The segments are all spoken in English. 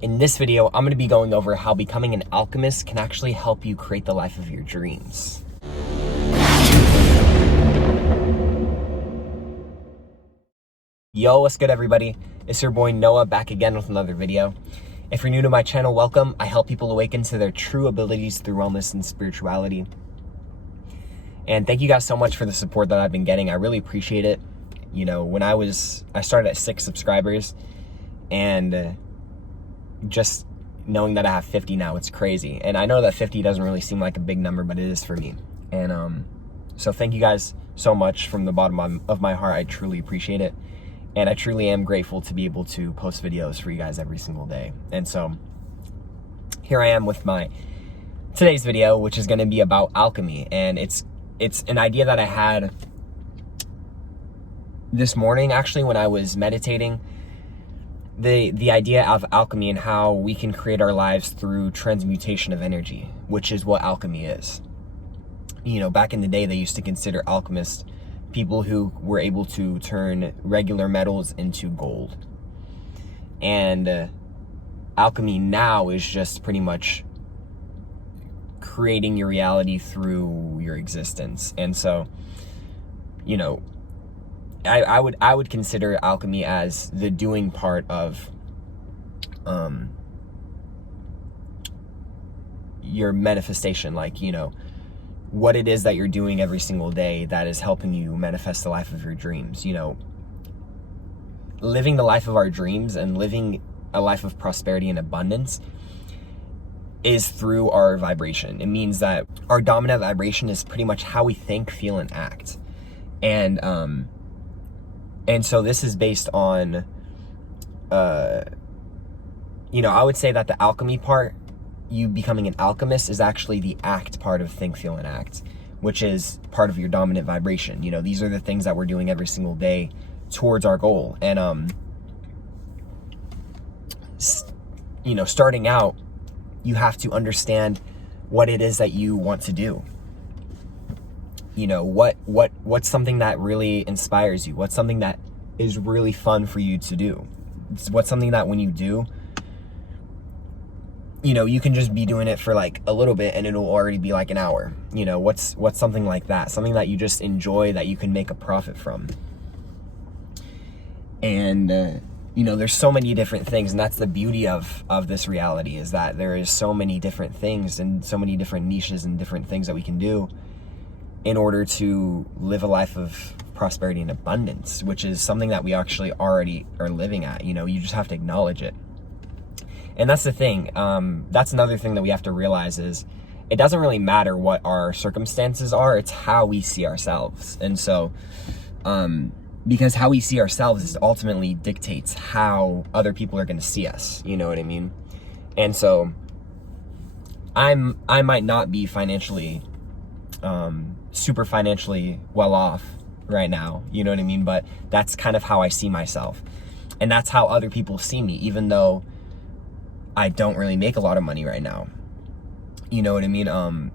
In this video, I'm going to be going over how becoming an alchemist can actually help you create the life of your dreams. Yo, what's good everybody? It's your boy Noah back again with another video. If you're new to my channel, welcome. I help people awaken to their true abilities through wellness and spirituality. And thank you guys so much for the support that I've been getting. I really appreciate it. You know, when I started at 6 subscribers, and just knowing that I have 50 now, it's crazy. And I know that 50 doesn't really seem like a big number, but it is for me. And so thank you guys so much from the bottom of my heart. I truly appreciate it. And I truly am grateful to be able to post videos for you guys every single day. And so here I am with my today's video, which is going to be about alchemy. And it's an idea that I had this morning, actually, when I was meditating. The idea of alchemy and how we can create our lives through transmutation of energy, which is what alchemy is. You know, back in the day, they used to consider alchemists people who were able to turn regular metals into gold. And alchemy now is just pretty much creating your reality through your existence. And so, you know, I would consider alchemy as the doing part of your manifestation, like, you know, what it is that you're doing every single day that is helping you manifest the life of your dreams. You know, living the life of our dreams and living a life of prosperity and abundance is through our vibration. It means that our dominant vibration is pretty much how we think, feel, and act. And so this is based on, you know, I would say that the alchemy part, you becoming an alchemist, is actually the act part of think, feel, and act, which is part of your dominant vibration. You know, these are the things that we're doing every single day towards our goal. And, you know, starting out, you have to understand what it is that you want to do. You know, what's something that really inspires you? What's something that is really fun for you to do? What's something that when you do, you know, you can just be doing it for like a little bit and it'll already be like an hour. You know, what's something like that? Something that you just enjoy, that you can make a profit from. And, you know, there's so many different things, and that's the beauty of this reality, is that there is so many different things and so many different niches and different things that we can do in order to live a life of prosperity and abundance, which is something that we actually already are living at. You know, you just have to acknowledge it. And that's the thing. That's another thing that we have to realize, is it doesn't really matter what our circumstances are, it's how we see ourselves. And so, because how we see ourselves is ultimately dictates how other people are going to see us. You know what I mean? And so I might not be financially, super financially well off right now, you know what I mean? But that's kind of how I see myself. And that's how other people see me, even though I don't really make a lot of money right now. You know what I mean?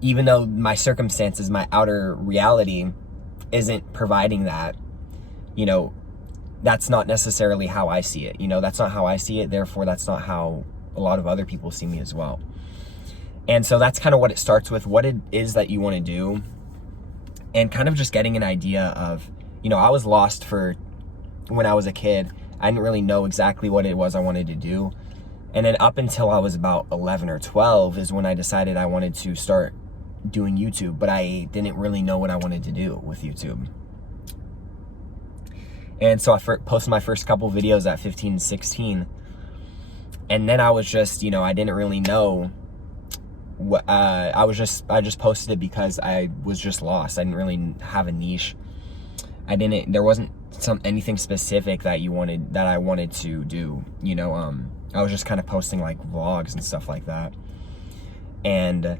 Even though my circumstances, my outer reality isn't providing that, you know, that's not necessarily how I see it. You know, that's not how I see it. Therefore, that's not how a lot of other people see me as well. And so that's kind of what it starts with, what it is that you want to do, and kind of just getting an idea of, you know, I was lost when I was a kid. I didn't really know exactly what it was I wanted to do. And then up until I was about 11 or 12 is when I decided I wanted to start doing YouTube, but I didn't really know what I wanted to do with YouTube. And so I posted my first couple videos at 15, 16. And then I was just, you know, I didn't really know what, I just posted it because I was just lost. I didn't really have a niche. There wasn't anything specific that I wanted to do, you know. I was just kind of posting like vlogs and stuff like that. And,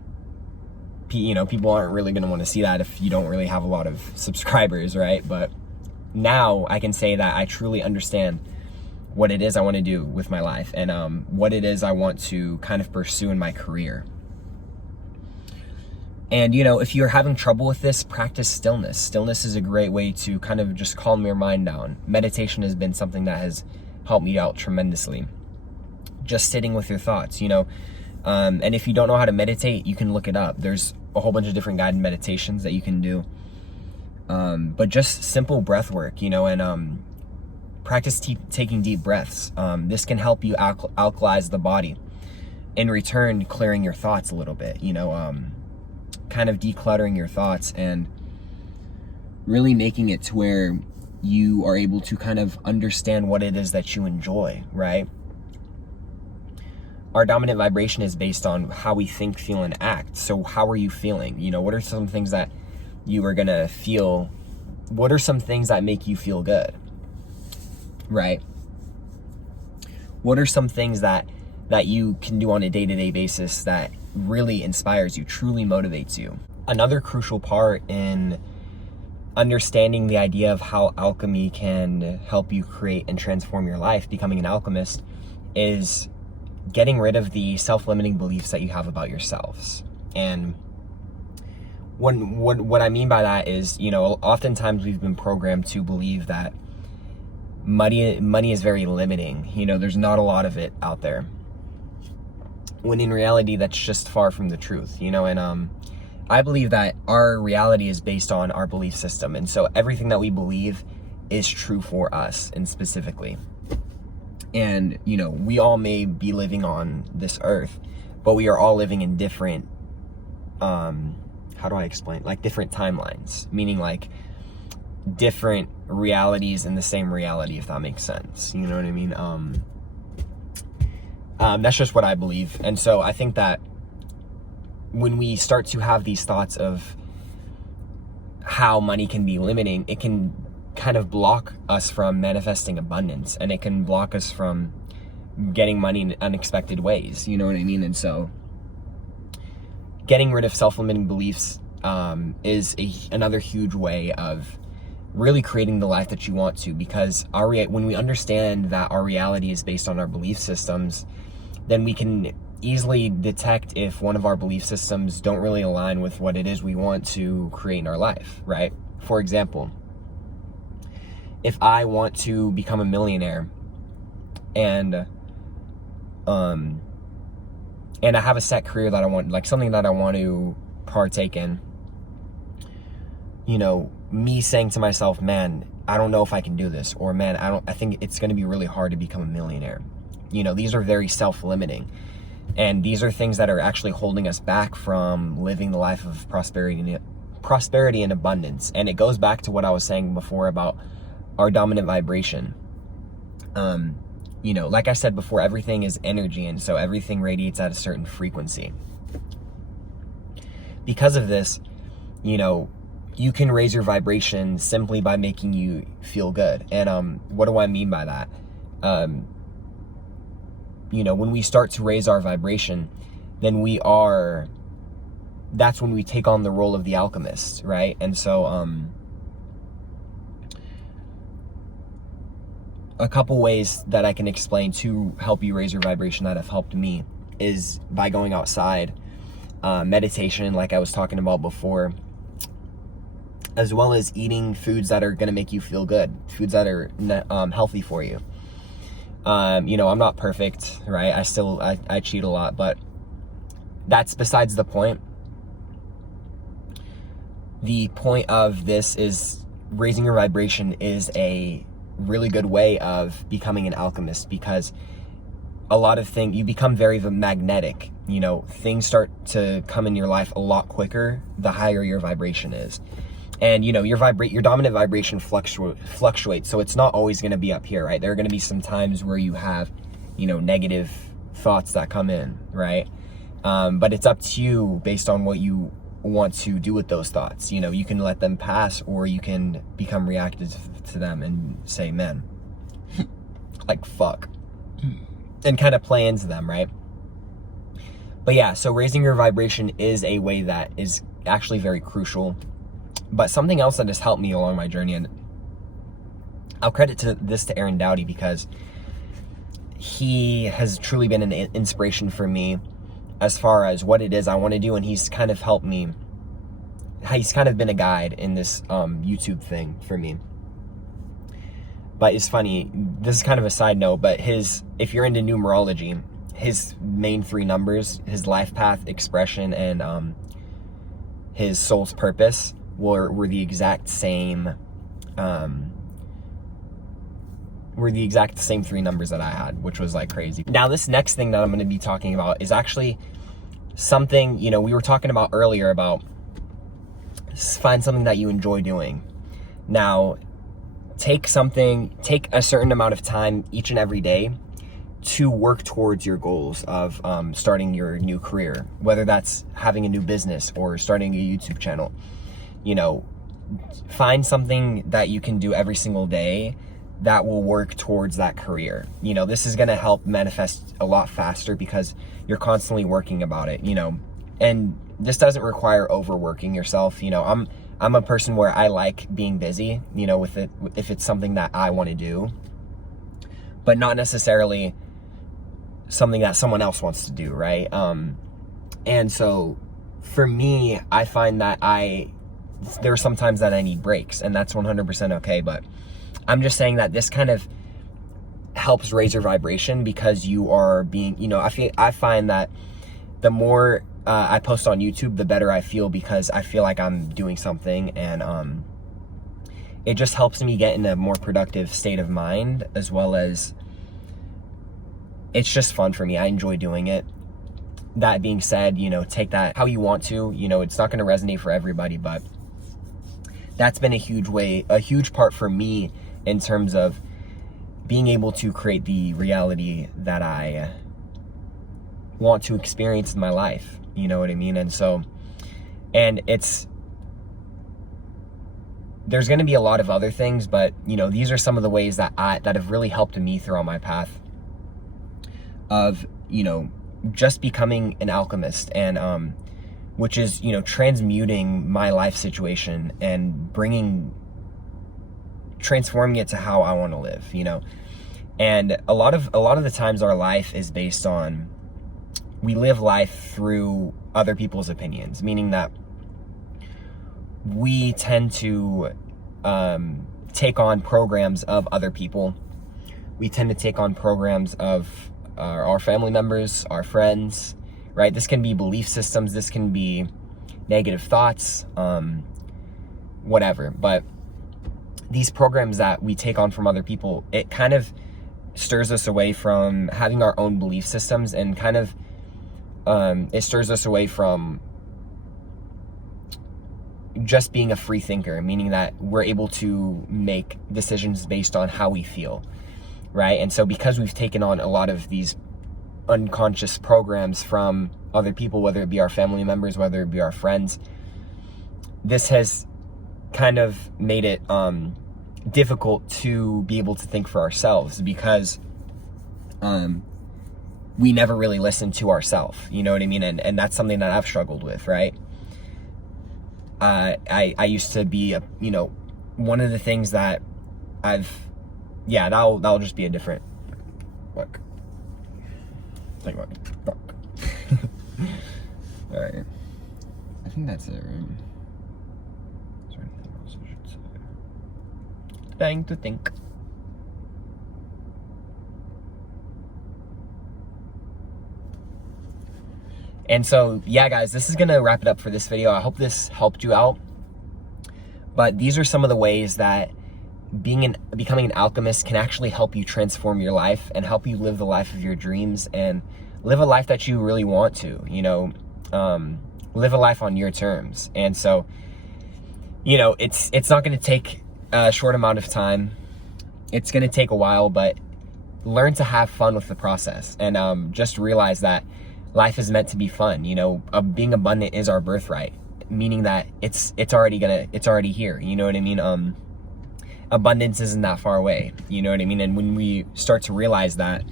you know, people aren't really going to want to see that if you don't really have a lot of subscribers, right? But now I can say that I truly understand what it is I want to do with my life, and what it is I want to kind of pursue in my career. And, you know, if you're having trouble with this, practice stillness. Stillness is a great way to kind of just calm your mind down. Meditation has been something that has helped me out tremendously. just sitting with your thoughts, and if you don't know how to meditate, you can look it up. There's a whole bunch of different guided meditations that you can do, but just simple breath work, and practice taking deep breaths. This can help you alkalize the body, in return clearing your thoughts a little bit, kind of decluttering your thoughts and really making it to where you are able to kind of understand what it is that you enjoy, right? Our dominant vibration is based on how we think, feel, and act. So how are you feeling? What are some things that you are gonna feel? What are some things that make you feel good, right? What are some things that you can do on a day-to-day basis that really inspires you, truly motivates you? Another crucial part in understanding the idea of how alchemy can help you create and transform your life, becoming an alchemist, is getting rid of the self-limiting beliefs that you have about yourselves. And what I mean by that is, oftentimes we've been programmed to believe that money is very limiting. There's not a lot of it out there, when in reality that's just far from the truth. And I believe that our reality is based on our belief system, and so everything that we believe is true for us, and specifically. And we all may be living on this earth, but we are all living in different how do I explain, like different timelines, meaning like different realities in the same reality, if that makes sense. You know what I mean? That's just what I believe. And so I think that when we start to have these thoughts of how money can be limiting, it can kind of block us from manifesting abundance, and it can block us from getting money in unexpected ways. You know what I mean? And so getting rid of self-limiting beliefs is another huge way of really creating the life that you want to, because when we understand that our reality is based on our belief systems, then we can easily detect if one of our belief systems don't really align with what it is we want to create in our life, right? For example, if I want to become a millionaire and I have a set career that I want, like something that I want to partake in, me saying to myself, man, I don't know if I can do this, or man, I think it's going to be really hard to become a millionaire. These are very self-limiting, and these are things that are actually holding us back from living the life of prosperity and abundance. And it goes back to what I was saying before about our dominant vibration. Like I said before, everything is energy, and so everything radiates at a certain frequency. Because of this, you can raise your vibration simply by making you feel good. And what do I mean by that? When we start to raise our vibration, then that's when we take on the role of the alchemist, right? And so a couple ways that I can explain to help you raise your vibration that have helped me is by going outside, meditation, like I was talking about before, as well as eating foods that are going to make you feel good, foods that are healthy for you. I'm not perfect, right? I cheat a lot, but that's besides the point. The point of this is raising your vibration is a really good way of becoming an alchemist, because a lot of things, you become very magnetic. Things start to come in your life a lot quicker the higher your vibration is. And your dominant vibration fluctuates, so it's not always going to be up here, right? There are going to be some times where you have negative thoughts that come in, right? But it's up to you based on what you want to do with those thoughts. You can let them pass, or you can become reactive to them and say, man, like fuck, and kind of play into them, right? But yeah, so raising your vibration is a way that is actually very crucial. But something else that has helped me along my journey, and I'll credit this to Aaron Dowdy, because he has truly been an inspiration for me as far as what it is I want to do, and he's kind of helped me. He's kind of been a guide in this YouTube thing for me. But it's funny, this is kind of a side note, but if you're into numerology, his main 3 numbers, his life path, expression, and his soul's purpose were the exact same. Were the exact same 3 numbers that I had, which was like crazy. Now, this next thing that I'm going to be talking about is actually something, you know, we were talking about earlier about find something that you enjoy doing. Now, take a certain amount of time each and every day to work towards your goals of starting your new career, whether that's having a new business or starting a YouTube channel. You know, find something that you can do every single day that will work towards that career. You know, this is going to help manifest a lot faster because you're constantly working about it, you know, and this doesn't require overworking yourself. You know, I'm a person where I like being busy, you know, with it, if it's something that I want to do, but not necessarily something that someone else wants to do, right? And so for me, I find that there are some times that I need breaks, and that's 100% okay, but I'm just saying that this kind of helps raise your vibration because you are being, you know, I find that the more I post on YouTube, the better I feel because I feel like I'm doing something, and it just helps me get in a more productive state of mind, as well as it's just fun for me. I enjoy doing it. That being said, you know, take that how you want to. You know, it's not going to resonate for everybody, but that's been a huge part for me in terms of being able to create the reality that I want to experience in my life. You know what I mean? And so, and there's going to be a lot of other things, but you know, these are some of the ways that have really helped me throughout my path of, you know, just becoming an alchemist, and which is, you know, transmuting my life situation and transforming it to how I want to live, you know. And a lot of the times our life is based on, we live life through other people's opinions, meaning that we tend to take on programs of other people. We tend to take on programs of our family members, our friends, right? This can be belief systems, this can be negative thoughts, whatever. But these programs that we take on from other people, it kind of stirs us away from having our own belief systems, and kind of it stirs us away from just being a free thinker, meaning that we're able to make decisions based on how we feel, right? And so because we've taken on a lot of these unconscious programs from other people, whether it be our family members, whether it be our friends, this has kind of made it difficult to be able to think for ourselves, because we never really listen to ourselves, you know what I mean? And that's something that I've struggled with, right? I used to be you know, one of the things that that'll just be a different look. Think about it. Fuck. Alright. I think that's it, right? Is there anything else I should say? Trying to think. And so, yeah, guys, this is going to wrap it up for this video. I hope this helped you out. But these are some of the ways that becoming an alchemist can actually help you transform your life and help you live the life of your dreams and live a life that you really want to, you know, live a life on your terms. And so, you know, it's not going to take a short amount of time. It's going to take a while, but learn to have fun with the process, and just realize that life is meant to be fun. You know, being abundant is our birthright, meaning that it's already here. You know what I mean? Abundance isn't that far away. You know what I mean? And when we start to realize that,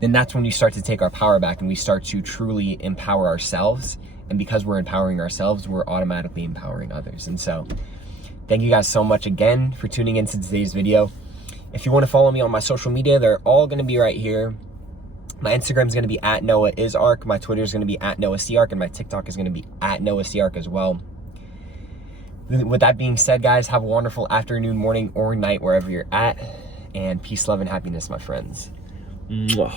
then that's when we start to take our power back and we start to truly empower ourselves. And because we're empowering ourselves, we're automatically empowering others. And so thank you guys so much again for tuning into today's video. If you want to follow me on my social media, they're all going to be right here. My Instagram is going to be @NoahIsArc. My Twitter is going to be @NoahCarc, and my TikTok is going to be @NoahCarc as well. With that being said, guys, have a wonderful afternoon, morning, or night, wherever you're at. And peace, love, and happiness, my friends. Mwah.